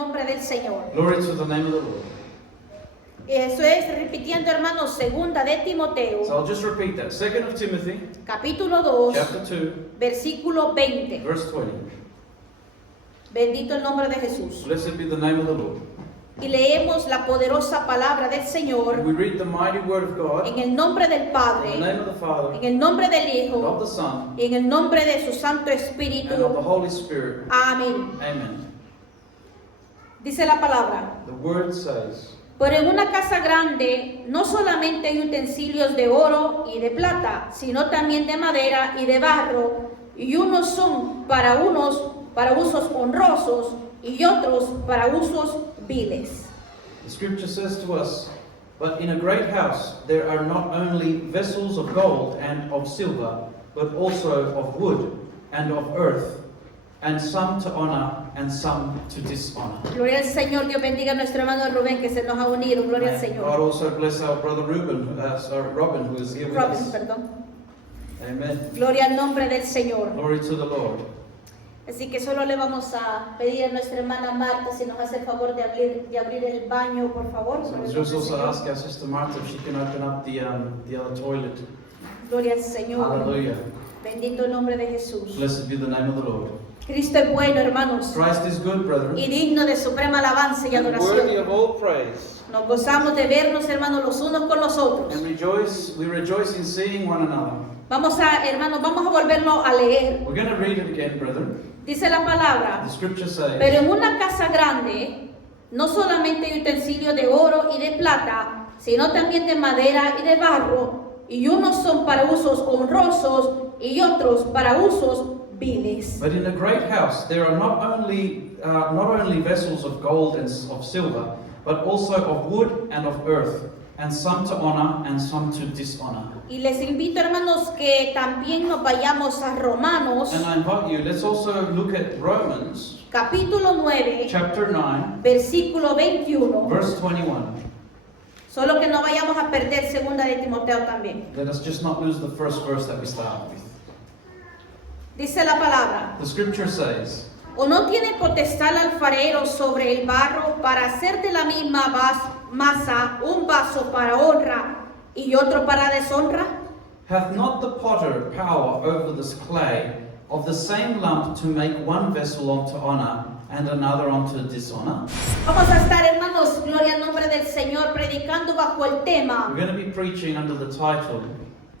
nombre del Señor. Glory to the name of the Lord. Eso es repitiendo, hermanos, segunda de Timoteo, So I'll just repeat that. 2 of Timothy, capítulo 2, chapter 2, versículo 20. verse 20. Bendito el nombre de Jesús. Blessed be the name of the Lord. Y leemos la poderosa palabra del Señor We read the mighty word of God en el nombre del in the Padre, name of the Father, en el nombre del and Hijo of the Son, y en el nombre de su Santo and of the Espíritu. Holy Spirit. Amén. Amen. Dice la palabra. The word says, Pero en una casa grande no solamente hay utensilios de oro y de plata, sino también de madera y de barro, y unos son para usos honrosos y otros para usos viles. the scripture says to us, but in a great house there are not only vessels of gold and of silver, but also of wood and of earth, and some to honor and some to dishonor. Gloria al Señor. Dios bendiga a nuestro hermano Rubén que se nos ha unido. Gloria al And Señor. God also bless our brother Robin, who is here with Robin, us. perdón. Amen. Gloria al nombre del Señor. Glory to the Lord. Así que solo le vamos a pedir a nuestra hermana Marta si nos hace el favor de abrir el baño, por favor. So Gloria al just also Señor. ask our sister Martha if she can open up the other toilet. Gloria al Señor. Hallelujah. Bendito el nombre de Jesús. Blessed be the name of the Lord. Cristo es bueno, hermanos, Christ is good, brethren, y digno de suprema alabanza y and worthy adoración. of all praise. Nos gozamos de vernos, hermanos, los unos con los otros. and we rejoice in seeing one another. Hermanos, vamos a volverlo a leer. We're going to read it again, brethren. Dice la palabra. The scripture Pero says, en una casa grande, no solamente hay utensilios de oro y de plata, sino también de madera y de barro, y unos son para usos honrosos y otros para usos viles. but in a great house there are not only vessels of gold and of silver, but also of wood and of earth, and some to honor and some to dishonor. Y les invito, hermanos, que también nos vayamos a Romanos, And I invite you, let's also look at Romans capítulo 9, chapter 9, versículo 21. verse 21. Solo que no vayamos a perder segunda de Timoteo también. Let us just not lose the first verse that we start with. Dice la palabra. The scripture says, ¿O no tiene potestad el alfarero sobre el barro para hacer de la misma masa un vaso para honra y otro para deshonra? hath not the potter power over this clay of the same lump to make one vessel unto honor and another unto dishonor? Vamos a estar, hermanos, gloria al nombre del Señor, predicando bajo el We're tema going to be preaching under the title,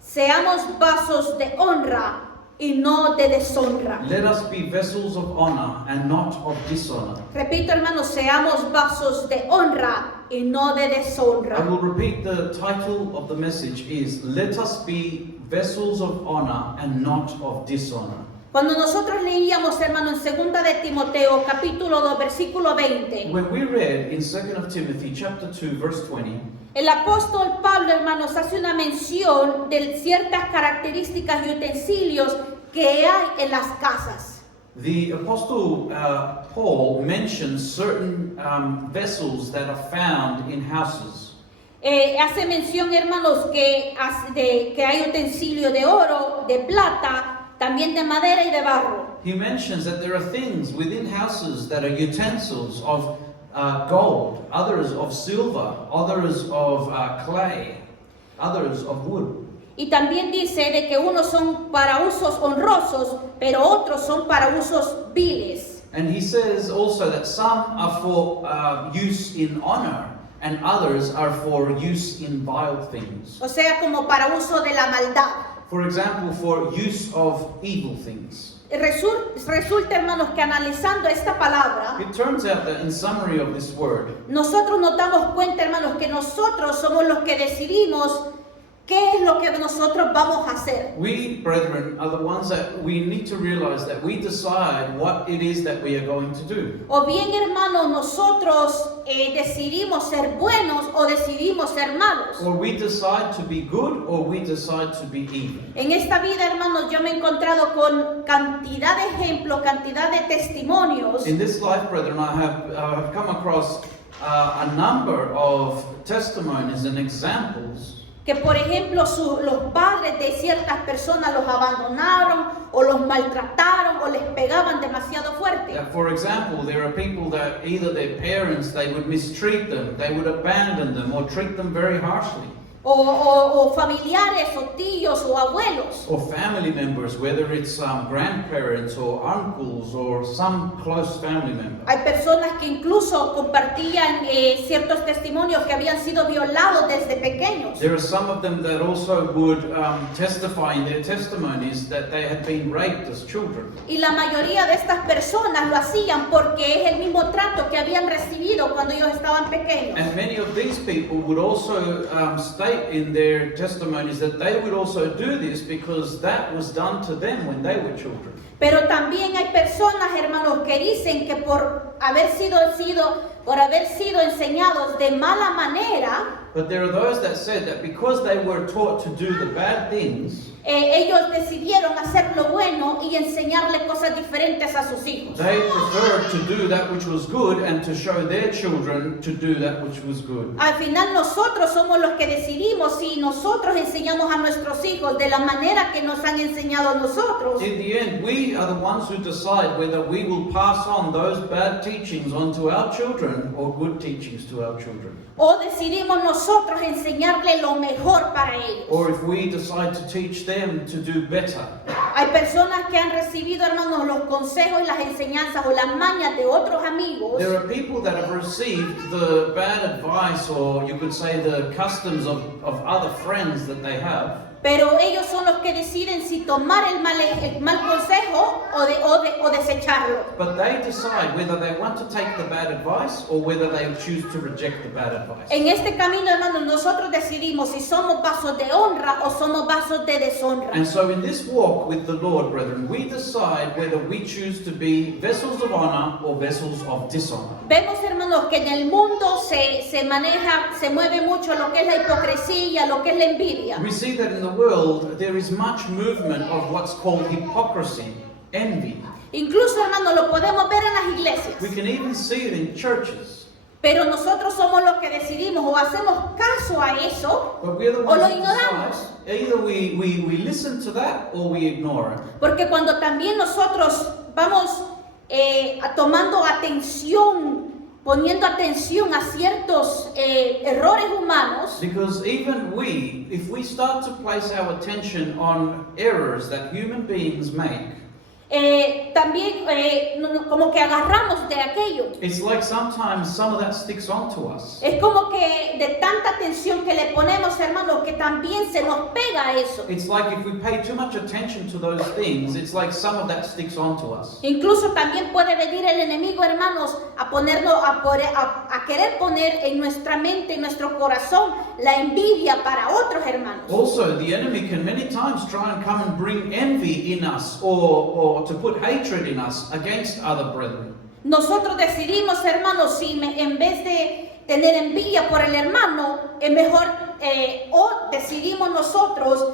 Seamos vasos de honra y no de deshonra. Let us be vessels of honor and not of dishonor. Repito, hermanos, seamos vasos de honra y no de I deshonra. will repeat, the title of the message is Let us be vessels of honor and not of dishonor. Cuando nosotros leíamos, hermano, en segunda de Timoteo, capítulo 2, versículo 20, When we read in 2 of Timothy chapter 2 verse 20, el apóstol Pablo, hermanos, hace una mención de ciertas características y utensilios que hay en las casas. the apostle Paul mentions certain vessels that are found in houses. Hace mención, hermanos, que hay utensilios de oro, de plata, también de madera y de barro. He mentions that there are things within houses that are utensils of gold, others of silver, others of clay, others of wood. Y también dice de que unos son para usos honrosos, pero otros son para usos viles. And he says also that some are for use in honor and others are for use in vile things. O sea, como para uso de la maldad. For example, for use of evil things. Resulta, hermanos, que analizando esta palabra, It turns out that in summary of this word, nosotros nos damos cuenta, hermanos, que nosotros somos los que decidimos qué es lo que nosotros vamos a hacer. we, brethren, are the ones that we need to realize that we decide what it is that we are going to do. O bien, hermanos, nosotros decidimos ser buenos o decidimos ser malos. Or we decide to be good or we decide to be evil. En esta vida, hermanos, yo me he encontrado con cantidad de ejemplos, cantidad de testimonios In this life, brethren, I have come across a number of testimonies and examples que que por ejemplo los padres de ciertas personas los abandonaron o los maltrataron o les pegaban demasiado fuerte. For example, there are people that either their parents, they would mistreat them, they would abandon them or treat them very harshly. O familiares o tíos o abuelos. Or family members, whether it's grandparents or uncles or some close family member. Hay personas que incluso compartían ciertos testimonios que habían sido violados desde pequeños. There are some of them that also would testify in their testimonies that they had been raped as children. Y la mayoría de estas personas lo hacían porque es el mismo trato que habían recibido cuando ellos estaban pequeños. And many of these people would also state in their testimonies that they would also do this because that was done to them when they were children. Pero también hay personas, hermanos, que dicen que por haber sido enseñados de mala manera, But there are those that said that because they were taught to do the bad things, ellos decidieron hacer lo bueno y enseñarle cosas diferentes a sus hijos. they preferred to do that which was good and to show their children to do that which was good. Al final nosotros somos los que decidimos si nosotros enseñamos a nuestros hijos de la manera que nos han enseñado a nosotros. In the end, we are the ones who decide whether we will pass on those bad teachings onto our children or good teachings to our children. O decidimos nosotros enseñarle lo mejor para ellos. Or if we decide to teach them to do better. Hay personas que han recibido, hermanos, los consejos y las enseñanzas o las mañas de otros amigos. There are people that have received the bad advice, or you could say the customs of other friends that they have. Pero ellos son los que deciden si tomar el mal consejo o desecharlo. But they decide whether they want to take the bad advice or whether they choose to reject the bad advice. En este camino, hermanos, nosotros decidimos si somos vasos de honra o somos vasos de deshonra. And so in this walk with the Lord, brethren, we decide whether we choose to be vessels of honor or vessels of dishonor. Vemos, hermanos, que en el mundo se mueve mucho lo que es la hipocresía, lo que es la envidia. We see that in the world there is much movement of what's called hypocrisy, envy. Incluso, hermanos, lo podemos ver en las iglesias. We can even see it in churches. Pero nosotros somos los que decidimos o hacemos caso a eso But we're the o ones lo that ignoramos. decide. Either we listen to that or we ignore it. Porque cuando también nosotros vamos tomando atención, poniendo atención a ciertos errores humanos, Because even we, if we start to place our attention on errors that human beings make, también como que agarramos de aquello. it's like sometimes some of that sticks onto us. Es como que de tanta atención que le ponemos, hermanos, que también se nos pega eso. It's like if we pay too much attention to those things, it's like some of that sticks onto us. Incluso también puede venir el enemigo, hermanos, a querer poner en nuestra mente, en nuestro corazón, la envidia para otros hermanos. Also, the enemy can many times try and come and bring envy in us or to put hatred in us against other brethren. Nosotros decidimos, hermanos, si en vez de tener envidia por el hermano, es mejor, o decidimos nosotros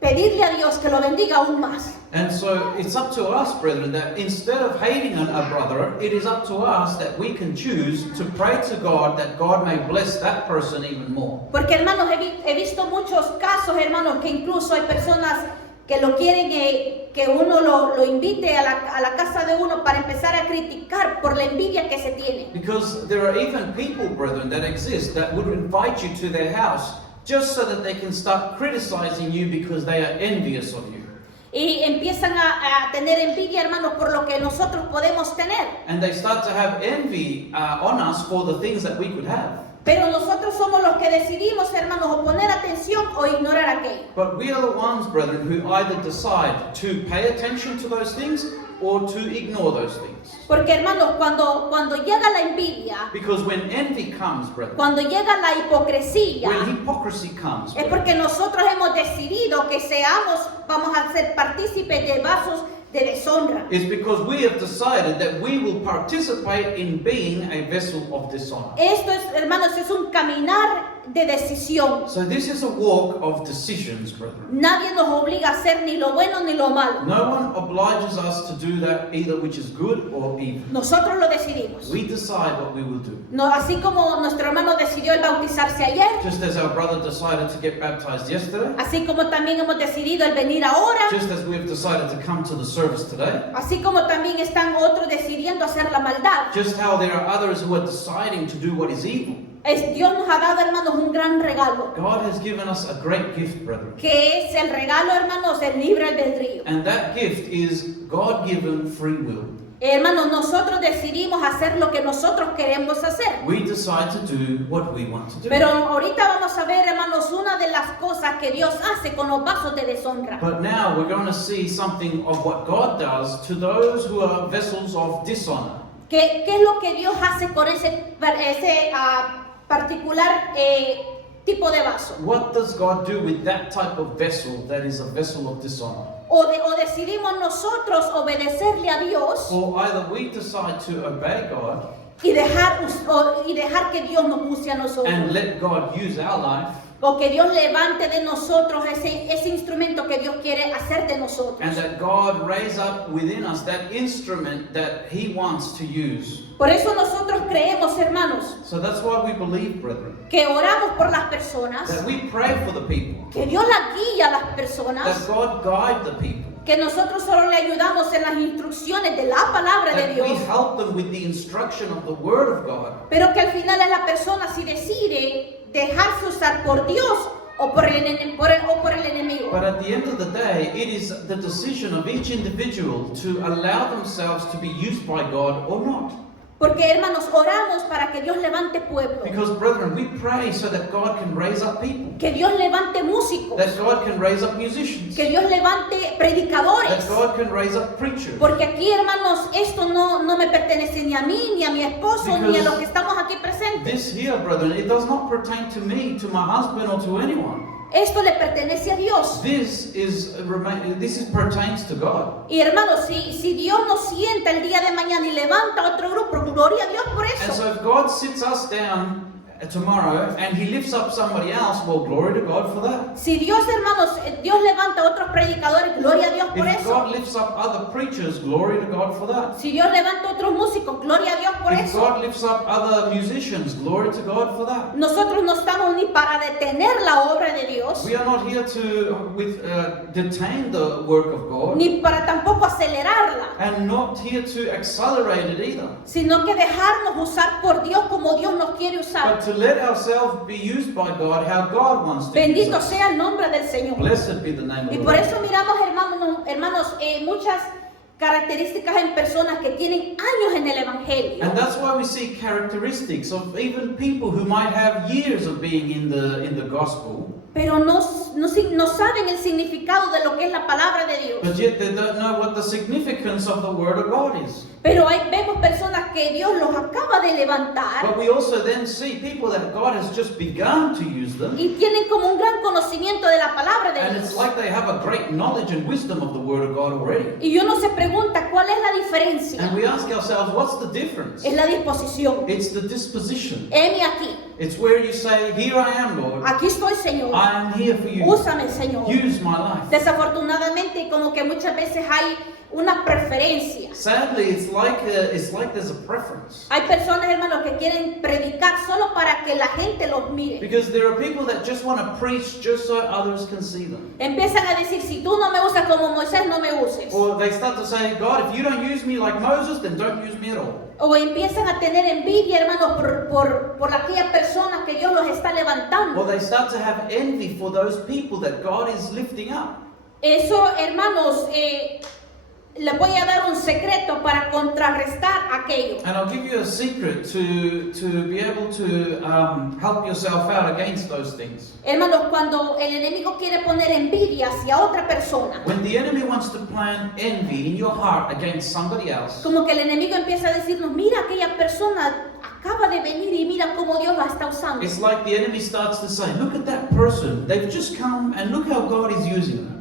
pedirle a Dios que lo bendiga aún más. And so it's up to us, brethren, that instead of hating a brother, it is up to us that we can choose to pray to God that God may bless that person even more. Porque, hermanos, he visto muchos casos, hermanos, que incluso hay personas que lo quieren que uno lo invite a la casa de uno para empezar a criticar por la envidia que se tiene. Because there are even people, brethren, that exist that would invite you to their house just so that they can start criticizing you because they are envious of you. Y empiezan a tener envidia, hermanos, por lo que nosotros podemos tener. And they start to have envy on us for the things that we could have. Pero nosotros somos los que decidimos, hermanos, o poner atención o ignorar aquello. But we are the ones, brethren, who either decide to pay attention to those things or to ignore those things. Porque, hermanos, cuando llega la envidia, Because when envy comes, brethren, cuando llega la hipocresía, when hypocrisy comes, es brethren, porque nosotros hemos decidido que vamos a ser partícipes de vasos de deshonra. it's because we have decided that we will participate in being a vessel of dishonor. Esto es, hermanos, es un caminar de decisión. So this is a walk of decisions, brethren. Nadie nos obliga a hacer ni lo bueno ni lo malo. No one obliges us to do that either which is good or evil. Nosotros lo decidimos. We decide what we will do. No, así como nuestro hermano decidió el bautizarse ayer, Just as our brother decided to get baptized yesterday, así como también hemos decidido el venir ahora, just as we've decided to come to the service today, así como también están otros decidiendo hacer la maldad. just how there are others who are deciding to do what is evil. Dios nos ha dado, hermanos, un gran regalo, God has given us a great gift, brethren. que es el regalo, hermanos, del libre albedrío. And that gift is God-given free will. Hermanos, nosotros decidimos hacer lo que nosotros queremos hacer. We decide to do what we want to do. Pero ahorita vamos a ver, hermanos, una de las cosas que Dios hace con los vasos de deshonra. But now we're going to see something of what God does to those who are vessels of dishonor. ¿Qué es lo que Dios hace con ese particular tipo de vaso? What does God do with that type of vessel that is a vessel of dishonor? O decidimos nosotros obedecerle a Dios Or either we decide to obey God y dejar que Dios nos use a nosotros. and let God use our life, O que Dios levante de nosotros ese instrumento que Dios quiere hacer de nosotros. and that God raise up within us that instrument that He wants to use. Por eso nosotros creemos, hermanos, So that's why we believe, brethren, que oramos por las personas, that we pray for the people, que Dios la guía a las personas, that God guide the people, que nosotros solo le ayudamos en las instrucciones de la palabra de that we Dios, help them with the instruction of the Word of God. pero que al final es la persona si decide dejarse usar por Dios o por el enemigo. But at the end of the day, it is the decision of each individual to allow themselves to be used by God or not. Porque, hermanos, oramos para que Dios levante pueblo, Because, brethren, we pray so that God can raise up people, que Dios levante músicos, that God can raise up musicians, que Dios levante predicadores. that God can raise up preachers. Porque aquí, hermanos, esto no me pertenece ni a mí, ni a mi esposo, ni a los que estamos aquí presentes. This here, brethren, it does not pertain to me, to my husband, or to anyone. Esto le pertenece a Dios. This pertains to God. Y hermanos, si Dios nos sienta el día de mañana y levanta otro grupo, gloria a Dios por And eso. so if God sits us down tomorrow and He lifts up somebody else, well, glory to God for that. Si Dios, hermanos, Dios levanta otros predicadores, gloria a Dios por If eso. God lifts up other preachers, glory to God for that. Si Dios levanta otros músicos, gloria a Dios por If eso. God lifts up other musicians, glory to God for that. Nosotros no estamos ni para detener la obra de Dios, We are not here to detain the work of God, ni para tampoco acelerarla, and not here to accelerate it either, sino que dejarnos usar por Dios como Dios nos quiere usar. but to let ourselves be used by God how God wants to use Bendito us. sea el nombre del Señor. Blessed be the name of Y the por Lord. eso miramos, hermanos, muchas características en personas que tienen años en el Evangelio, And that's why we see characteristics of even people who might have years of being in the gospel, pero no saben el significado de lo que es la palabra de Dios. but yet they don't know what the significance of the Word of God is. Pero vemos personas que Dios los acaba de levantar But we also then see people that God has just begun to use them, y tienen como un gran conocimiento de la palabra de and it's Dios. like they have a great knowledge and wisdom of the Word of God already. Y uno se pregunta, ¿cuál es la diferencia? And we ask ourselves, what's the difference? Es la disposición. It's the disposition. Heme aquí. It's where you say, here I am, Lord. Aquí estoy, Señor. I am here for you. Úsame, Señor. Use my life. Desafortunadamente, como que muchas veces hay una preferencia. Sadly, it's like there's a preference. Hay personas, hermanos, que quieren predicar solo para que la gente los mire. Because there are people that just want to preach just so others can see them. Empiezan a decir, si tú no me usas como Moisés, no me uses. Or they start to say, God, if you don't use me like Moses, then don't use me at all. O empiezan a tener envidia, hermanos, por aquellas personas que Dios los está Or levantando. they start to have envy for those people that God is lifting up. Eso, hermanos, les voy a dar un secreto para contrarrestar aquello. And I'll give you a secret to be able to help yourself out against those things. Hermanos, cuando el enemigo quiere poner envidia hacia otra persona, When the enemy wants to plant envy in your heart against somebody else, como que el enemigo empieza a decirnos, mira, aquella persona acaba de venir y mira cómo Dios la está usando. it's like the enemy starts to say, look at that person. They've just come and look how God is using them.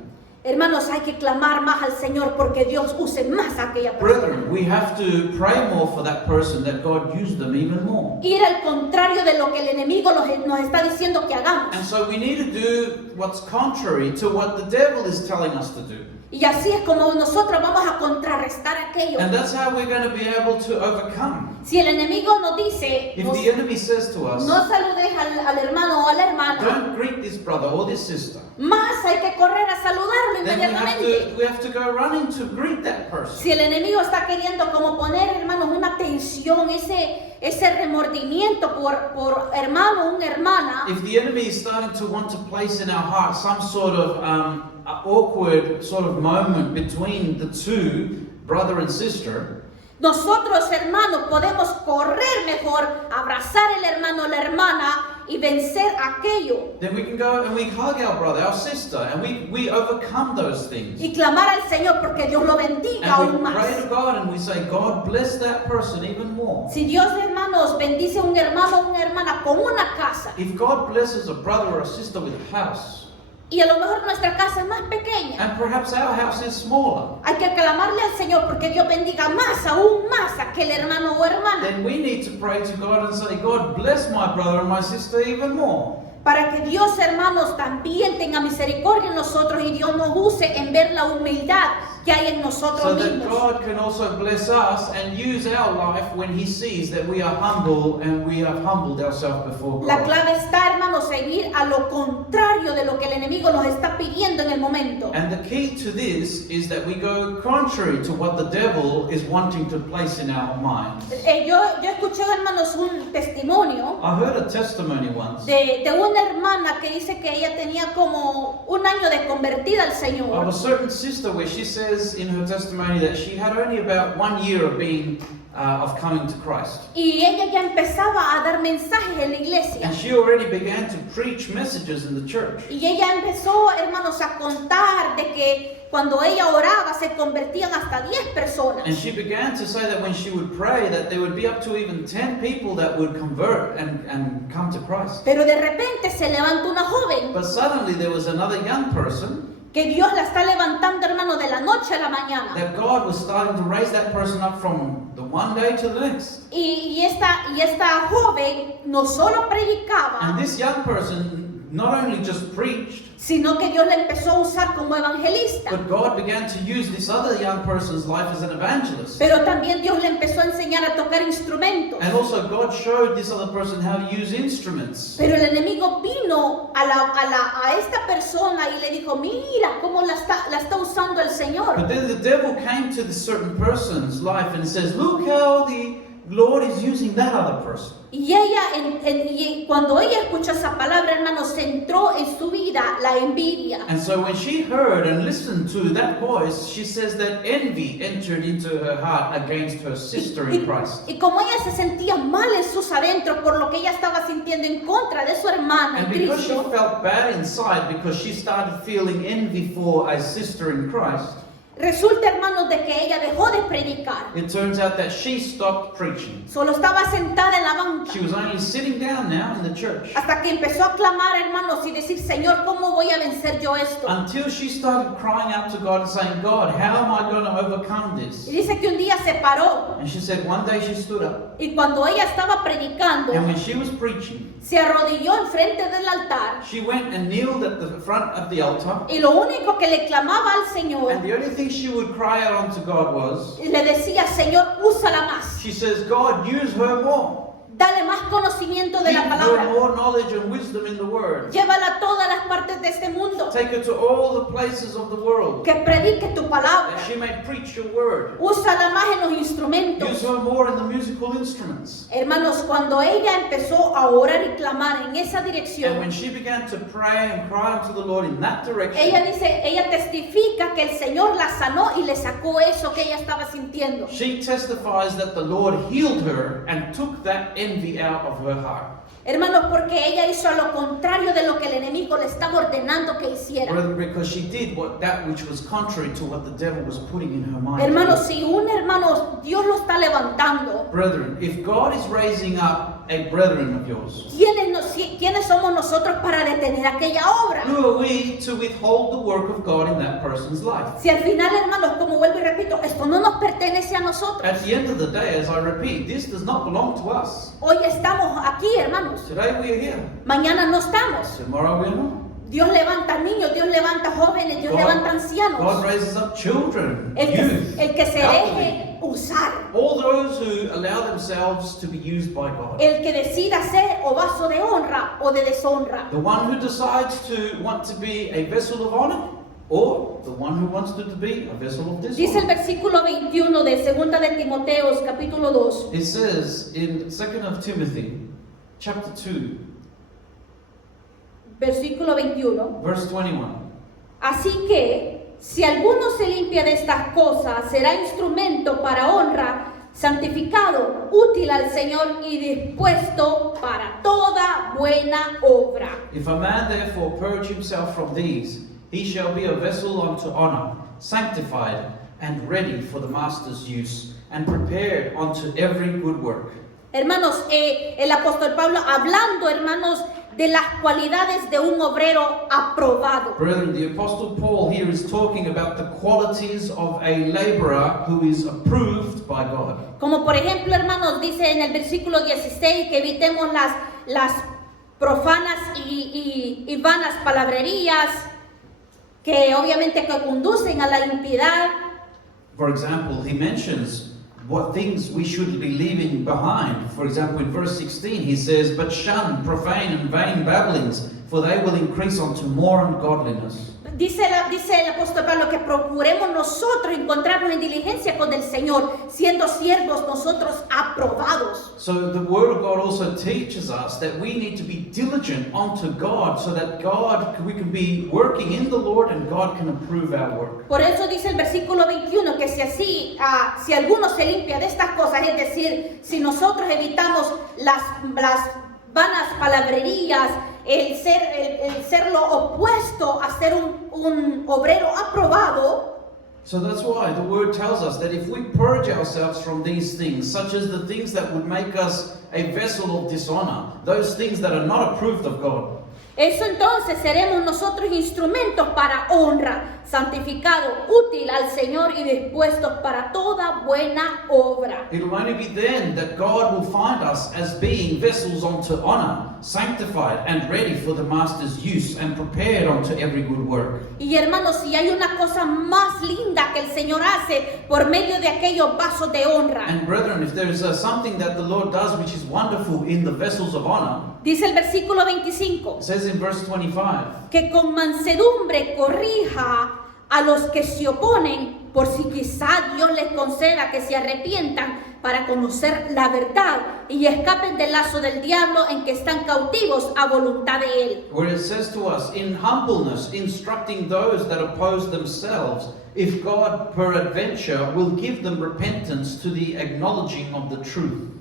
Hermanos, hay que clamar más al Señor porque Dios use más a aquella persona. Brethren, we have to pray more for that person, that God use them even more. Ir al contrario de lo que el enemigo nos está diciendo que hagamos. And so we need to do what's contrary to what the devil is telling us to do. Y así es como nosotros vamos a contrarrestar aquello. And that's how we're going to be able to overcome. Si el enemigo nos dice, If the enemy says to us, no saludes al hermano o a la hermana, don't greet this brother or this sister, más hay que correr a saludarlo then inmediatamente. we have to go running to greet that person. Si el enemigo está queriendo como poner, hermanos, una tensión, ese remordimiento por hermano o una hermana, If the enemy is starting to want to place in our hearts some sort of awkward sort of moment between the two, brother and sister, nosotros, hermanos, podemos correr mejor, abrazar al hermano o la hermana y vencer aquello. then we can go and we hug our brother, our sister, and we overcome those things. Y clamar al Señor porque Dios lo bendiga aún And we más. pray to God and we say, God bless that person even more. Si Dios, hermanos, bendice a un hermano o una hermana con una casa, If God blesses a brother or a sister with a house, y a lo mejor nuestra casa es más pequeña, and perhaps our house is smaller, hay que clamarle al Señor porque Dios bendiga más, aún más a aquel hermano o hermana, then we need to pray to God and say, God bless my brother and my sister even more. para que Dios, hermanos, también tenga misericordia en nosotros y Dios nos use en ver la humildad que hay en nosotros So that mismos. God can also bless us and use our life when He sees that we are humble and we have humbled ourselves before La God. clave está, hermanos, seguir a lo contrario de lo que el enemigo nos está pidiendo en el momento. And the key to this is that we go contrary to what the devil is wanting to place in our minds. Yo he escuchado, hermanos, un testimonio I heard a testimony once de una hermana que dice que ella tenía como un año de convertida al of Señor. a certain sister where she says in her testimony that she had only about 1 year of being of coming to Christ. Y ella ya empezaba a dar mensajes en la iglesia. And she already began to preach messages in the church. Y ella empezó, hermanos, a contar de que cuando ella oraba se convertían hasta 10 personas. And she began to say that when she would pray that there would be up to even 10 people that would convert and come to Christ. Pero de repente se levantó una joven But suddenly there was another young person que Dios la está levantando, hermano, de la noche a la mañana. that God was starting to raise that person up from the one day to the next. Y esta joven no solo predicaba, And this young person not only just preached, sino que Dios la empezó a usar como evangelista. but God began to use this other young person's life as an evangelist. Pero también Dios le empezó a enseñar a tocar instrumentos. And also God showed this other person how to use instruments. Pero el enemigo vino a esta persona y le dijo, mira cómo la está usando el Señor. But then the devil came to this certain person's life and says, look how the Lord is using that other person. Y ella, y cuando ella escuchó esa palabra, hermano, se entró en su vida la envidia. And so when she heard and listened to that voice, she says that envy entered into her heart against her sister in Christ. Y como ella se sentía mal en sus adentros por lo que ella estaba sintiendo en contra de su hermana en And because she Cristo, felt bad inside, because she started feeling envy for a sister in Christ, resulta, hermanos, de que ella dejó de predicar. it turns out that she stopped preaching. Solo estaba sentada en la banca. She was only sitting down now in the church Hasta que empezó a clamar, hermanos, y decir, Señor, ¿cómo voy a vencer yo esto? until she started crying out to God and saying, God, how am I going to overcome this? Y dice que un día se paró And she said one day she stood up, y cuando ella estaba predicando, and when she was preaching, se arrodilló enfrente del altar she went and kneeled at the front of the altar, y lo único que le clamaba al Señor, and the only thing she would cry out unto God was, le decía, Señor, úsala más, she says, God, use her more. dale más conocimiento de Give la her palabra, more knowledge and wisdom in the word. llévala a todas las partes de este mundo, Take her to all the places of the world, que predique tu palabra, that she may preach your word. úsala más en los Use instrumentos. her more in the musical instruments. Hermanos, cuando ella empezó a orar y clamar en esa And dirección, when she began to pray and cry unto the Lord in that direction, ella testifica que el Señor la sanó y le sacó eso que ella estaba sintiendo. she testifies that the Lord healed her and took that envy out of her heart. Hermanos, porque ella hizo a lo contrario de lo que el enemigo le estaba ordenando que hiciera. Because she did that which was contrary to what the devil was putting in her mind. Hermanos, si un hermano Dios lo está levantando, Brethren, if God is raising up a brethren of yours, ¿quiénes somos nosotros para detener aquella obra? Who are we to withhold the work of God in that person's life? Si al final, hermanos, como vuelvo y repito, esto no nos pertenece a nosotros. At the end of the day, as I repeat, this does not belong to us. Hoy estamos aquí, hermanos. Today we are here. Mañana no estamos. Tomorrow we are not. Dios levanta niños, Dios levanta jóvenes, Dios levanta ancianos. God raises up children, El youth, que se elderly. deje usar. All those who allow themselves to be used by God. El que decida ser o vaso de honra o de deshonra. The one who decides to want to be a vessel of honor, or the one who wants to be a vessel of Dice el dishonor. versículo 21 de 2 de Timoteos, capítulo 2. It says in 2 of Timothy, chapter 2, Versículo 21. verse 21. Así que, si alguno se limpia de estas cosas, será instrumento para honra, santificado, útil al Señor y dispuesto para toda buena obra. If a man therefore purge himself from these, he shall be a vessel unto honor, sanctified and ready for the master's use, and prepared unto every good work. Hermanos, el apóstol Pablo hablando, hermanos, de las cualidades de un obrero aprobado. Brethren, the Apostle Paul here is talking about the qualities of a laborer who is approved by God. Como por ejemplo, hermanos, dice en el versículo 16 que evitemos las profanas y vanas palabrerías que obviamente que conducen a la impiedad. For example, he mentions what things we should be leaving behind. For example, in verse 16, he says, "But shun profane and vain babblings, for they will increase unto more ungodliness." Dice el apóstol Pablo que procuremos nosotros encontrarnos en diligencia con el Señor, siendo siervos nosotros aprobados. So the Word of God also teaches us that we need to be diligent unto God, so that we can be working in the Lord and God can approve our work. Por eso dice el versículo 21 que si alguno se limpia de estas cosas, es decir, si nosotros evitamos las vanas palabrerías, el ser lo opuesto a ser un obrero aprobado. So that's why the Word tells us that if we purge ourselves from these things, such as the things that would make us a vessel of dishonor, those things that are not approved of God, Eso entonces seremos nosotros instrumentos para honra, santificado, útil al Señor y dispuestos para toda buena obra. it'll only be then that God will find us as being vessels unto honor, sanctified and ready for the Master's use and prepared unto every good work. Y hermanos, si hay una cosa más linda que el Señor hace por medio de aquellos vasos de honra, And brethren, if there is something that the Lord does which is wonderful in the vessels of honor, dice el versículo 25, it says in verse 25, que con mansedumbre corrija a los que se oponen, por si quizá Dios les conceda que se arrepientan para conocer la verdad y escapen del lazo del diablo en que están cautivos a voluntad de él. where it says to us, in humbleness, instructing those that oppose themselves, if God peradventure will give them repentance to the acknowledging of the truth.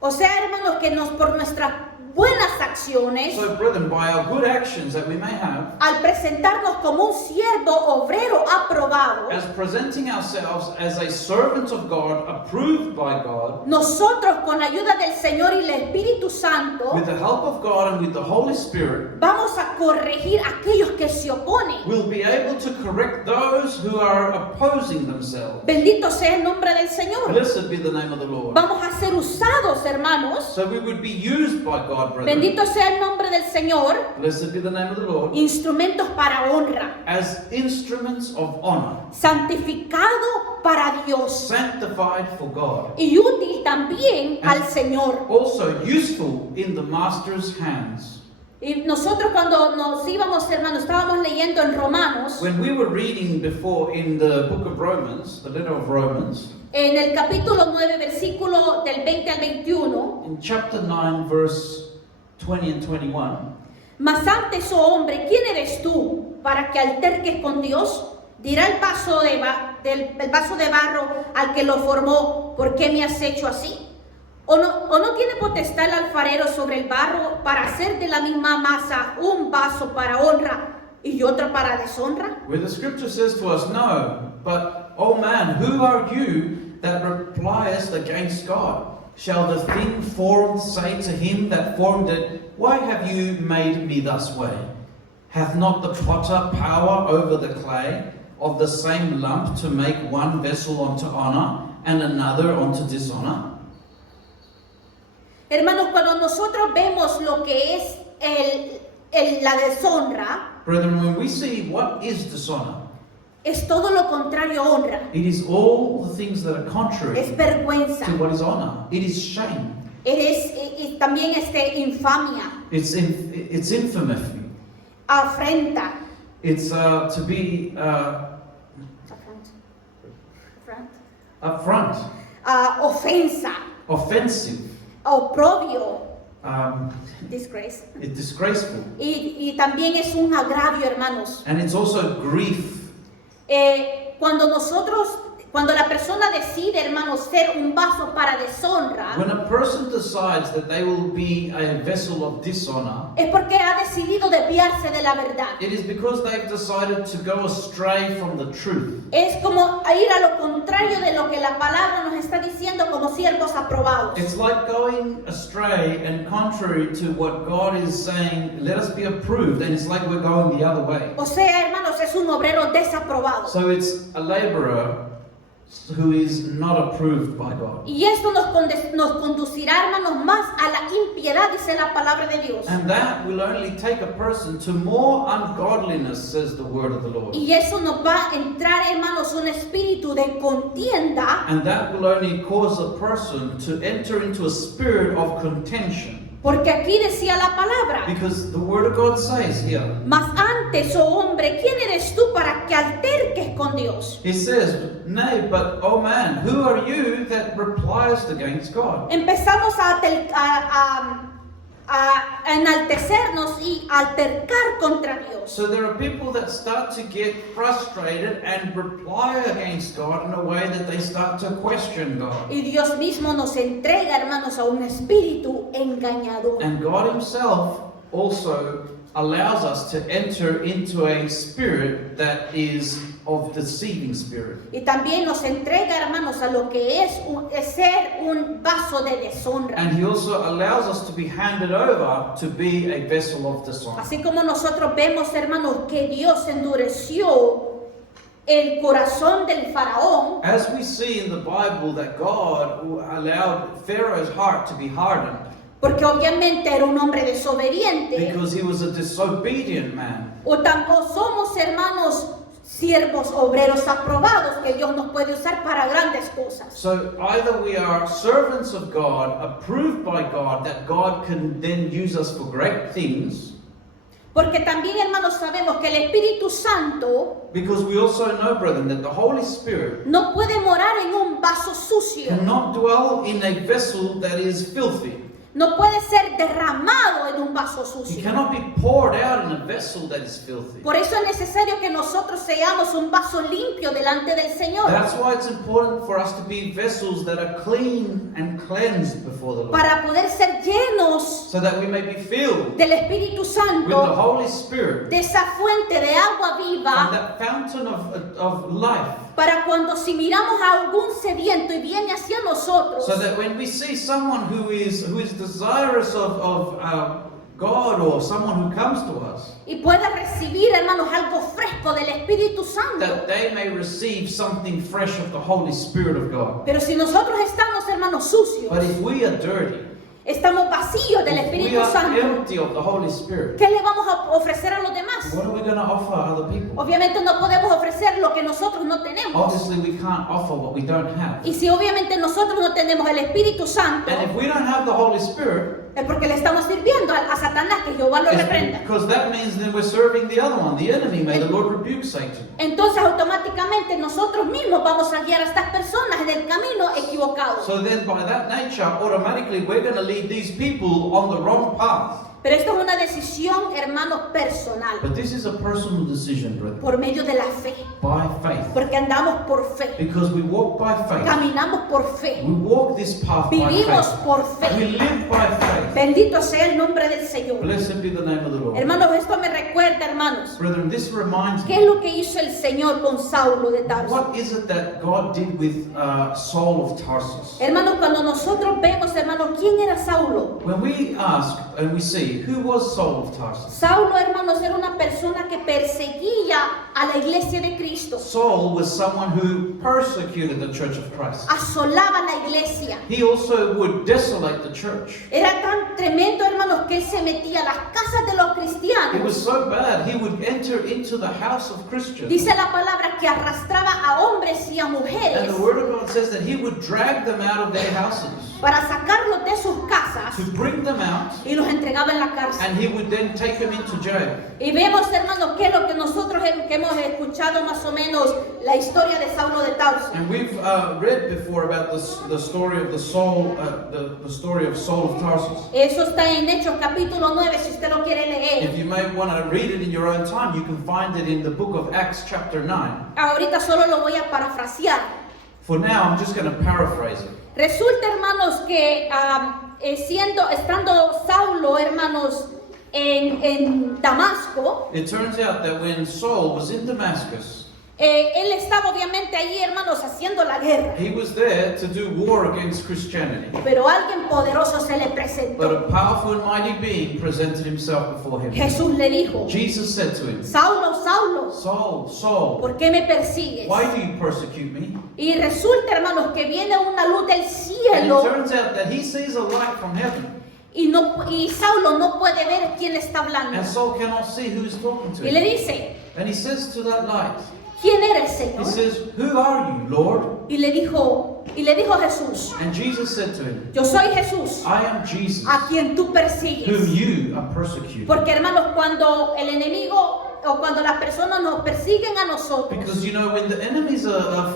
O sea, hermanos, que por nuestras buenas acciones, So, brethren, by our good actions that we may have, al presentarnos como un siervo obrero aprobado, as presenting ourselves as a servant of God, approved by God, nosotros con la ayuda del Señor y el Espíritu Santo with the help of God and with the Holy Spirit, vamos a corregir a aquellos que se oponen. we'll be able to correct those who are opposing themselves. Bendito sea el nombre del Señor. Blessed be the name of the Lord. Vamos a ser usados, hermanos. So we would be used by God, brethren. Bendito sea el nombre del Señor. Blessed be the name of the Lord. Instrumentos para honra, As instruments of honor, santificado para Dios sanctified for God, y útil también al Señor. also useful in the Master's hands. Y nosotros cuando nos íbamos, hermanos, estábamos leyendo en Romanos, When we were reading before in the book of Romans, the letter of Romans, en el capítulo 9, versículo del 20 al 21, in chapter 9, verse 20 and 21, mas antes, oh hombre, ¿quién eres tú para que alterques con Dios? Dirá el vaso de barro al que lo formó, ¿por qué me has hecho así? ¿O no tiene potestad el alfarero sobre el barro para hacer de la misma masa un vaso para honra y otro para deshonra? where the scripture says to us, "No, but, O man, who are you that repliest against God? Shall the thing formed say to him that formed it, Why have you made me thus way? Hath not the potter power over the clay of the same lump to make one vessel unto honor and another unto dishonor? Hermanos, cuando nosotros vemos lo que es la deshonra, Brethren, when we see what is dishonor, es todo lo contrario a honra. it is all the things that are contrary Es vergüenza. to what is honor. It is shame. Y también infamia, It's infamy. afrenta. It's to be upfront, Ofensa, offensive, oprobio, um, disgrace. it's disgraceful, Y también es un agravio, hermanos. and it's also grief. Cuando la persona decide, hermanos, ser un vaso para deshonra, When a person decides that they will be a vessel of dishonor, es porque ha decidido desviarse de la verdad. it is because they've decided to go astray from the truth. Es como ir a lo contrario de lo que la palabra nos está diciendo como siervos aprobados. It's like going astray and contrary to what God is saying, let us be approved, and it's like we're going the other way. O sea, hermanos, es un obrero desaprobado. So it's a laborer who is not approved by God. Y esto nos conducirá, hermanos, más a la impiedad, dice la palabra de Dios. And that will only take a person to more ungodliness, says the word of the Lord. Y eso nos va a entrar, hermanos, un espíritu de contienda. And that will only cause a person to enter into a spirit of contention. Porque aquí decía la palabra: Because the word of God says here, mas antes, oh hombre, ¿quién eres tú para que alterques con Dios? He says, Nay, but, oh man, who are you that replies against God? Empezamos a enaltecernos y altercar contra Dios. So there are people that start to get frustrated and reply against God in a way that they start to question God. Y Dios mismo nos entrega, hermanos, a un espíritu engañador. And God Himself also allows us to enter into a spirit that is of deceiving spirit. Y también nos entrega, hermanos, a lo que es ser un vaso de deshonra. And He also allows us to be handed over to be a vessel of dishonor. Así como nosotros vemos, hermanos, que Dios endureció el corazón del faraón, As we see in the Bible that God allowed Pharaoh's heart to be hardened porque obviamente era un hombre desobediente, because he was a disobedient man. o tampoco somos, hermanos, siervos obreros aprobados que Dios nos puede usar para grandes cosas. So either we are servants of God, approved by God, that God can then use us for great things, Porque también, hermanos, sabemos que el Espíritu Santo because we also know, brethren, that the Holy Spirit no puede morar en un vaso sucio. cannot dwell in a vessel that is filthy. No puede ser derramado en un vaso He sucio. cannot be poured out in a vessel that is filthy. Por eso es necesario que nosotros seamos un vaso limpio delante del Señor. That's why it's important for us to be vessels that are clean and cleansed before the Lord, Para poder ser llenos so that we may be filled del Espíritu with the Santo, Holy Spirit, de esa fuente de agua from viva, that fountain of life, para cuando si miramos a algún sediento y viene hacia nosotros, so that when we see someone who is desirous of God, or someone who comes to us, y pueda recibir, hermanos, algo fresco del Espíritu Santo. that they may receive something fresh of the Holy Spirit of God. Pero si nosotros estamos, hermanos, sucios, But if we are dirty, estamos vacíos del if we Espíritu are Santo, empty of the Holy Spirit, ¿qué le vamos a ofrecer a los demás? what are we going to offer other people? Obviamente no podemos ofrecer lo que nosotros no tenemos. Obviously, we can't offer what we don't have. Y si obviamente nosotros no tenemos el Espíritu Santo, And if we don't have the Holy Spirit, es porque le estamos sirviendo a Satanás, que Jehová lo it's reprenda. because that means then we're serving the other one, the enemy. May the Lord rebuke Satan. Entonces automáticamente nosotros mismos vamos a guiar a estas personas en el camino equivocado. So then, by that nature, automatically we're going to lead these people on the wrong path. Pero esto es una decisión, hermanos, personal, But this is a personal decision, brethren, por medio de la fe, by faith. porque andamos por fe, Because we walk by faith. caminamos por fe, We walk this path by vivimos faith. por We fe. live by faith. Bendito sea el nombre del Señor. Blessed be the name of the Lord. Hermanos, esto me recuerda, hermanos, Brethren, this reminds ¿qué es me, lo que hizo el Señor con Saulo de Tarso? what is it that God did with Saul of Tarsus? Hermanos, cuando nosotros vemos, hermanos, ¿quién era Saulo? When we ask and we see, who was Saul of Tarsus? Saulo, hermanos, era una persona que perseguía a la iglesia de Cristo. Saul was someone who persecuted the church of Christ. Asolaba la iglesia. He also would desolate the church. Era tan tremendo, hermanos, que él se metía a las casas de los It was cristianos. so bad, he would enter into the house of Christians. Dice la palabra que arrastraba a hombres y a And mujeres the word of God says that he would drag them out of their houses, para sacarlos de sus casas to bring them out, y los entregaba en la cárcel. and he would then take them into jail. Y vemos, hermanos, que es lo que nosotros que hemos escuchado más o menos la historia de Saulo de Tarso. And we've read before about the story of the story of Saul of Tarsus. Eso está en Hechos capítulo 9, si usted lo quiere leer. If you may want to read it in your own time, you can find it in the book of Acts chapter 9. Ahorita solo lo voy a parafrasear. For now, I'm just going to paraphrase it. Resulta, hermanos, que estando Saulo, hermanos, en Damasco, It turns out that when Saul was in Damascus, él estaba obviamente ahí, hermanos, haciendo la guerra. he was there to do war against Christianity. Pero alguien poderoso se le But presentó. a powerful and mighty being presented himself before him. Jesús le dijo: Jesus said to him, Saulo, Saulo, Saul, Saul, ¿por qué me persigues? why do you persecute me? Y resulta, hermanos, que viene una luz del And it cielo turns out that he sees a light from heaven, y Saulo no puede ver quién está hablando. and Saul cannot see who is talking to Y le him. dice: And he says to that light, ¿quién eres, he Señor? says, who are you, Lord? Y le dijo Jesús: And Jesus said to him, yo soy Jesús, I am Jesus, a quien tú whom persigues. you are persecuting. Porque, hermanos, cuando el enemigo o cuando las personas nos persiguen a nosotros, Because you know, when the enemies are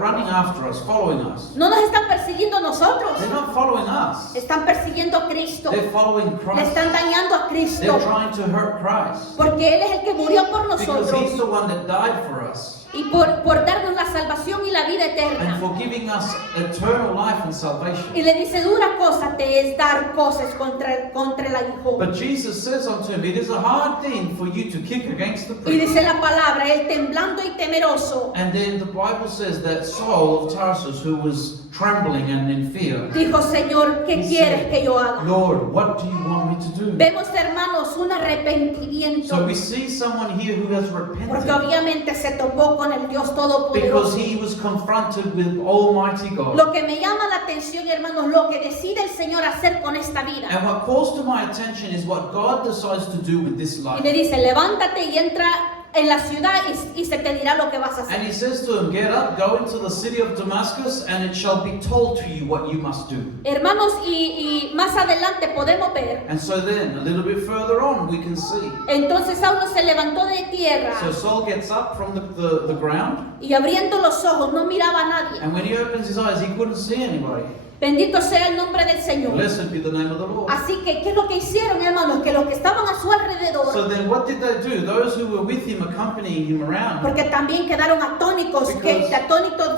running after us, following us, no nos están persiguiendo a nosotros, they're not following us. están persiguiendo a Cristo, They're following le Christ. están dañando a They're Cristo, trying to hurt Christ. porque Él es el que murió por Because he's nosotros the one that died for us y por darnos la salvación y la vida and eterna. for giving us eternal life and salvation. Y le dice: dura cosa te es dar cosas contra el aguijón. But Jesus says unto him, it is a hard thing for you to kick against the Y prick. dice la palabra, él temblando y temeroso, And then the Bible says that Saul of Tarsus, who was trembling and in fear, dijo: Señor, ¿qué he quieres said, que yo haga? Lord, what do you want me to do? Vemos, hermanos, un arrepentimiento, So we see someone here who has porque repented obviamente se topó con el Dios because Todopoderoso. he was confronted with Almighty God. Lo que me llama la atención, hermanos, lo que decide el Señor hacer con esta vida. And what calls to my attention is what God decides to do with this Y life. le dice: levántate y entra en la ciudad y se te dirá lo que vas a And hacer. he says to him, get up, go into the city of Damascus, and it shall be told to you what you must do. Hermanos, y más adelante podemos ver. And so then, a little bit further on, we can see. Entonces Saulo se levantó de tierra So Saul gets up from the ground, y abriendo los ojos no miraba a nadie. and when he opens his eyes, he couldn't see anybody. Bendito sea el nombre del Señor. Blessed be the name of the Lord. Así que, ¿qué es lo que hicieron, hermanos? Que los que estaban a su alrededor, So then what did they do? Those who were with him, accompanying him around, porque también quedaron atónitos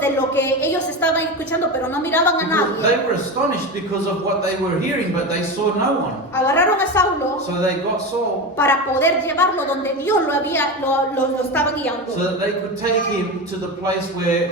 de lo que ellos estaban escuchando, pero no miraban a because nadie. they were astonished because of what they were hearing, but they saw no one. Agarraron a Saulo So they got Saul para poder llevarlo donde Dios lo estaba guiando. so that they could take him to the place where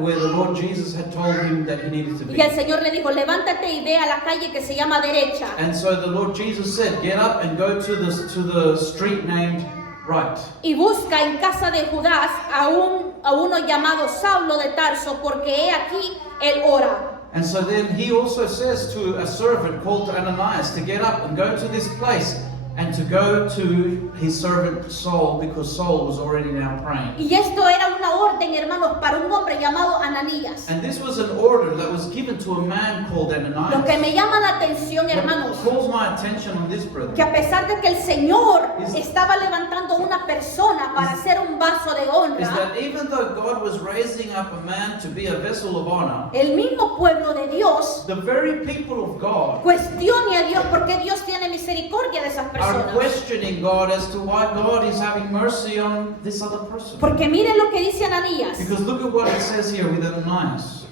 where the Lord Jesus had told him that he needed to Y be. el Señor le dijo: levántate y ve a la calle que se llama derecha. And so the Lord Jesus said, get up and go to the street named Right. Y busca en casa de Judas a uno llamado Saulo de Tarso, porque he aquí él ora. And so then he also says to a servant called Ananias to get up and go to this place and to go to his servant Saul, because Saul was already now praying. Y esto era una orden, hermanos, para un hombre llamado Ananías. And this was an order that was given to a man called Lo que Ananias. me llama la atención, hermanos, What calls my attention on this, brother, que a pesar de que el Señor Is- estaba levantando una persona para ser un vaso de is honra, that even though God was raising up a man to be a vessel of honor, el mismo pueblo de Dios the very people of God cuestione a Dios porque Dios tiene misericordia de esas are personas. questioning God as to why God is having mercy on this other person. Porque miren lo que dice Ananías. Because look at what it says here with Ananias.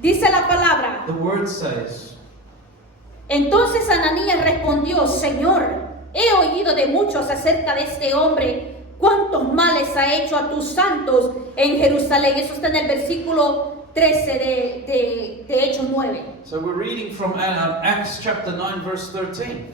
Dice la palabra, The word says, Entonces Ananías respondió, Señor, he oído de muchos acerca de este hombre, cuántos males ha hecho a tus santos en Jerusalén. Eso está en el versículo 13 de Hechos 9. So we're reading from Acts chapter 9 verse 13.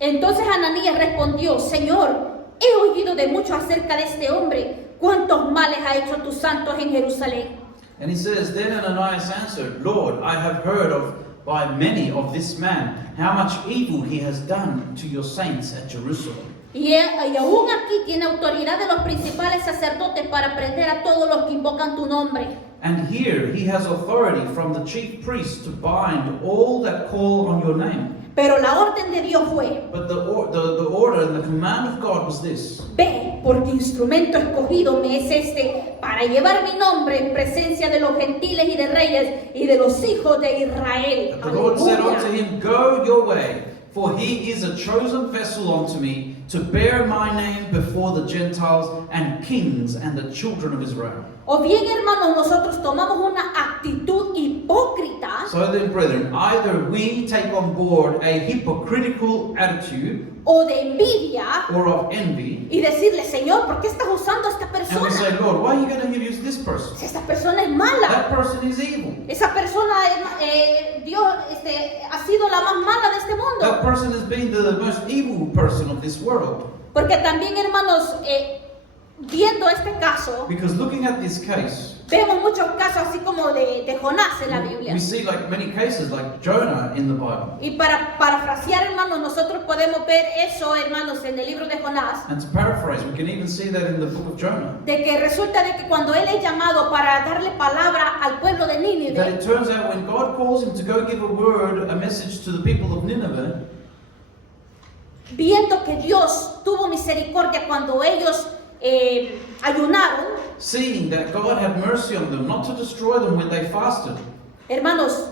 Entonces Ananías respondió, Señor, he oído de mucho acerca de este hombre, cuántos males ha hecho a tus santos en Jerusalén. And he says, Then Ananias answered, Lord, I have heard by many of this man, how much evil he has done to your saints at Jerusalem. Y aún aquí tiene autoridad de los principales sacerdotes para prender a todos los que invocan tu nombre. And here he has authority from the chief priests to bind all that call on your name. Pero la orden de Dios fue, But the order and the command of God was this. ve, porque instrumento escogido me es este, para llevar mi nombre en presencia de los gentiles y de reyes y de los hijos de Israel. The Lord said Aleluya. unto him, Go your way, for he is a chosen vessel unto me, to bear my name before the Gentiles and kings and the children of Israel. O bien, hermanos, nosotros tomamos una actitud hipócrita So then, brethren, either we take on board a hypocritical attitude o de envidia or of envy, y decirle, Señor, ¿por qué estás usando a esta and we persona? say, Lord, why are you going to use this person? Si esta persona es mala, That person is evil. esa persona, Dios ha sido la más mala de este mundo. That person has been the most evil person of this world. Porque también, hermanos, viendo este caso, Because looking at this case, vemos muchos casos así como de Jonás en la Biblia. we see like many cases like Jonah in the Bible. Y para parafrasear, hermanos, nosotros podemos ver eso, hermanos, en el libro de Jonás, And to paraphrase, we can even see that in the book of Jonah. de que resulta de que cuando él es llamado para darle palabra al pueblo de That Nínive, it turns out when God calls him to go give a word, a message to the people of Nineveh, viendo que Dios tuvo misericordia cuando ellos ayunaron, seeing that God had mercy on them, not to destroy them when they fasted. hermanos,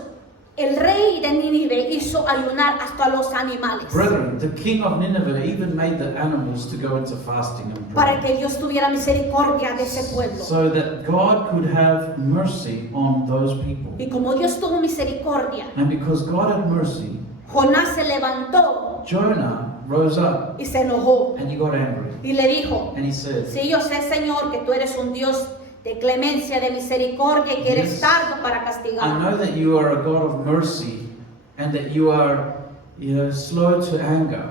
el rey de Nínive hizo ayunar hasta los animales Brethren, the king of Nineveh even made the animals to go into fasting and para prayer, que Dios tuviera misericordia de ese pueblo. so that God could have mercy on those people. Y como Dios tuvo misericordia, And because God had mercy, Jonás se levantó Jonah rose up y se enojó and he got angry. y le dijo, And he said, sí, yo sé, Señor, que tú eres un Dios de clemencia, de misericordia y que eres Yes. tardo para I castigar. know that you are a God of mercy and that you are, slow to anger,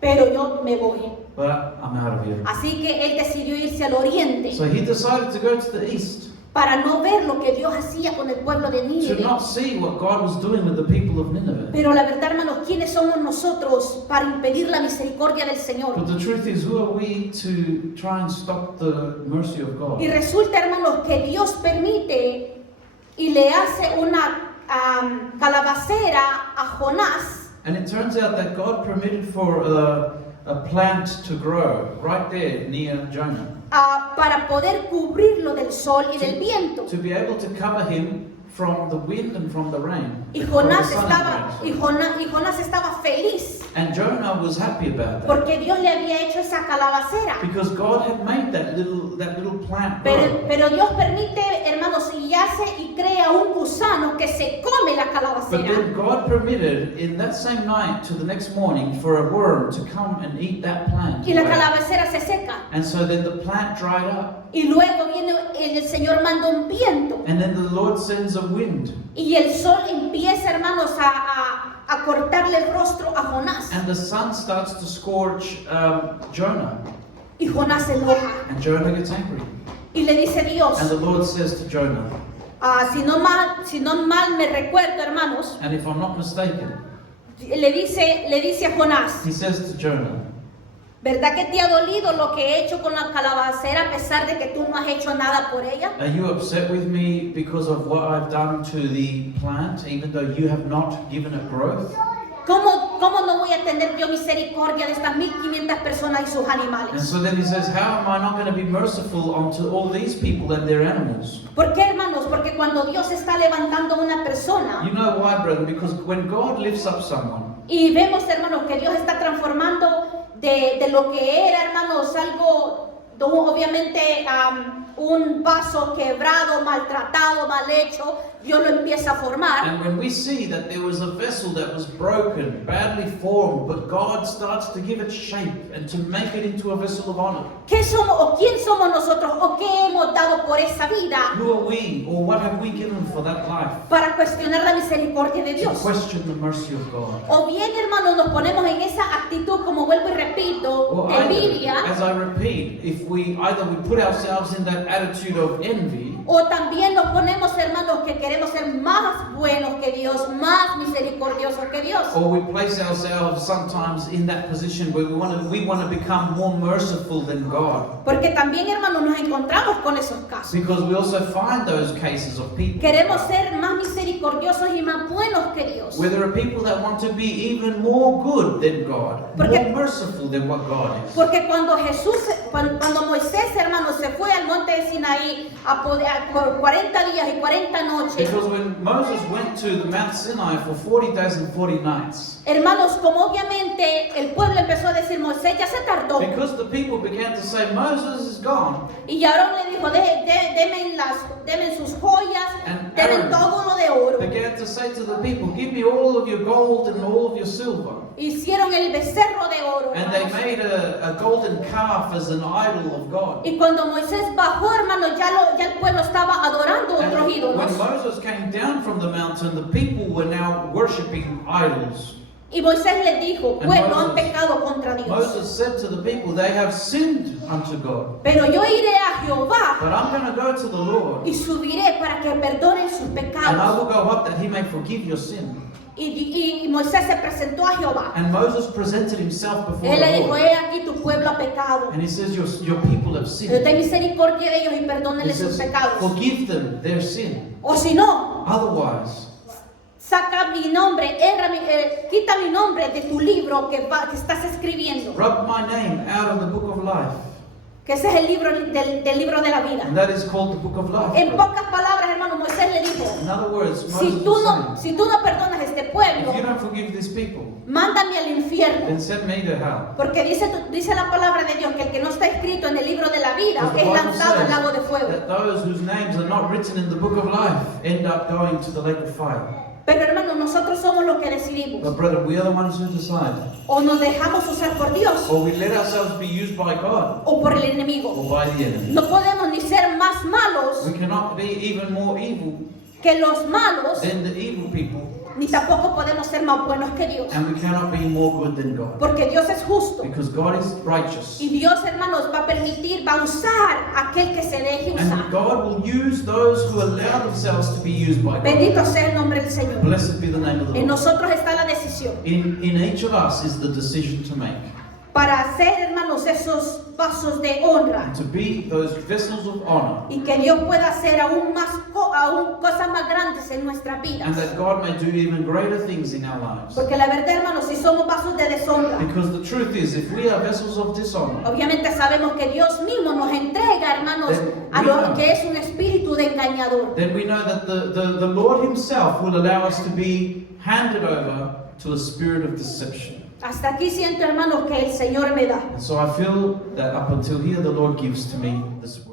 Pero yo me voy. but I'm out of here. Así que él decidió irse al oriente So he decided to go to the east, para no ver lo que Dios hacía con el pueblo de to Nínive. not see what God was doing with the people of Nineveh. Pero la verdad, hermanos, ¿quiénes somos nosotros para impedir la misericordia del Señor? But the truth is, who are we to try and stop the mercy of God? Y resulta, hermanos, que Dios permite y le hace una calabacera a Jonás And it turns out that God permitted for a plant to grow right there near Jonah, para poder cubrirlo del sol y del viento. to be able to cover him from the wind and from the rain. Y from the Jonás sun and estaba, rain. y Jonás estaba feliz And Jonah was happy about that porque Dios le había hecho esa calabacera. because God had made that little plant Pero, grow. pero Dios permite, hermanos, y hace y crea un gusano que se come la But calabacera. then God permitted in that same night to the next morning for a worm to come and eat that plant. Y la away. calabacera se seca. And so then the plant dried up. Y luego viene el Señor manda un viento. And then the Lord sends a wind. Y el sol empieza, hermanos, a cortarle el rostro a Jonás. And the sun starts to scorch Jonah. Y Jonás se enoja. And Jonah gets angry. Y le dice Dios, And the Lord says to Jonah, si no mal me recuerdo, hermanos, and if I'm not mistaken, le dice a Jonás, he says to Jonah, ¿verdad que te ha dolido lo que he hecho con la calabacera a pesar de que tú no has hecho nada por ella? are you upset with me because of what I've done to the plant, even though you have not given it growth? ¿Cómo no voy a tener yo misericordia de estas 1500 personas y sus And animales? so then he says, how am I not going to be merciful unto all these people and their animals? ¿Por qué, hermanos? Porque cuando Dios está levantando a una persona You know why, brethren? Because when God lifts up someone, y vemos, hermanos, que Dios está transformando de lo que era, hermanos, algo, obviamente, un vaso quebrado, maltratado, mal hecho, Dios lo empieza a formar. And when we see that there was a vessel that was broken, badly formed, but God starts to give it shape and to make it into a vessel of honor. ¿Qué somos o quién somos nosotros o qué hemos dado por esa vida Who are we, or what have we given for that life? para cuestionar la misericordia de To Dios? question the mercy of God. O bien, hermanos, nos ponemos en esa actitud, como vuelvo y repito, Or de either, envidia, as I repeat, if we either we put ourselves in that attitude of envy, o también nos ponemos, hermanos, que queremos ser más buenos que Dios, más misericordiosos que Dios. or we place ourselves sometimes in that position where we want to become more merciful than God. Porque también, hermanos, nos encontramos con esos casos. Because we also find those cases of people Queremos ser más misericordiosos y más buenos que Dios. where there are people that want to be even more good than God, Porque- more merciful than what God is. Porque cuando Moisés, hermanos, se fue al monte de Sinaí por 40 días y 40 noches, Because when Moses went to the Mount Sinai for 40 days and 40 nights, hermanos, como obviamente el pueblo empezó a decir, Moisés ya se tardó. because the people began to say, Moses is gone, Y Aarón le dijo, denme sus joyas, And denme Aaron todo lo de oro. began to say to the people, give me all of your gold and all of your silver. Hicieron el becerro de oro. And they hermanos. made a golden calf as an idol of God. Y cuando Moisés bajó, hermanos, ya el pueblo estaba adorando And otros ídolos. when Moses came down from the mountain, the people were now worshipping idols. Y Moisés les dijo, And pueblo, han Moses- pecado contra Dios. Moses said to the people, they have sinned unto God. Pero yo iré a Jehová But I'm going to go to the Lord, y subiré para que perdonen sus and I pecados. will go up that he may forgive your sin. Y Moisés se presentó a Jehová. And Moses presented himself before Él le the dijo, Lord. he aquí tu pueblo ha pecado. And he says, your people have sinned. Ten misericordia de ellos y He perdónenle sus says, pecados. forgive them their sin. O si no, Otherwise, saca mi nombre, quita mi nombre de tu libro que estás escribiendo. rub my name out of the book of life. Que ese es el libro del libro de la vida. And that is called the book of life. En pocas palabras, hermano, Moisés le dijo, In other words, si Moses tú was saying, no perdonas a este pueblo, if you don't forgive these people, mándame al infierno. then send me to hell. Porque dice la palabra de Dios que el que no está escrito en el libro de la vida Because the es Bible lanzado al lago de says fuego. that those whose names are not written in the book of life end up going to the lake of fire. Pero hermano, nosotros somos los que decidimos. But brother, we are the ones who decide. O nos dejamos usar por Dios Or we let ourselves be used by God o por el enemigo. or by the enemy. No podemos ni ser más malos We cannot be even more evil que los malos, than the evil people, ni tampoco podemos ser más buenos que Dios. and we cannot be more good than God. Porque Dios es justo. Because God is righteous. Y Dios, hermanos, va a usar a aquel que se deje usar. And God will use those who allow themselves to be used by God. Bendito sea el nombre del Señor. Blessed be the name of the En Lord. nosotros está la decisión In each of us is the decision to make. para hacer, hermanos, esos vasos de honra. To be those vessels of honor. Y que Dios pueda hacer aún cosas más grandes en nuestras vidas. And that God may do even greater things in our lives. Porque la verdad, hermanos, si somos vasos de deshonra, Because the truth is, if we are vessels of dishonor, obviamente sabemos que Dios mismo nos entrega, hermanos, a lo que es un espíritu de engañador. then we know that the Lord Himself will allow us to be handed over to a spirit of deception. Hasta aquí siento, hermanos, que el Señor me da. And so I feel that up until here, the Lord gives to me this word.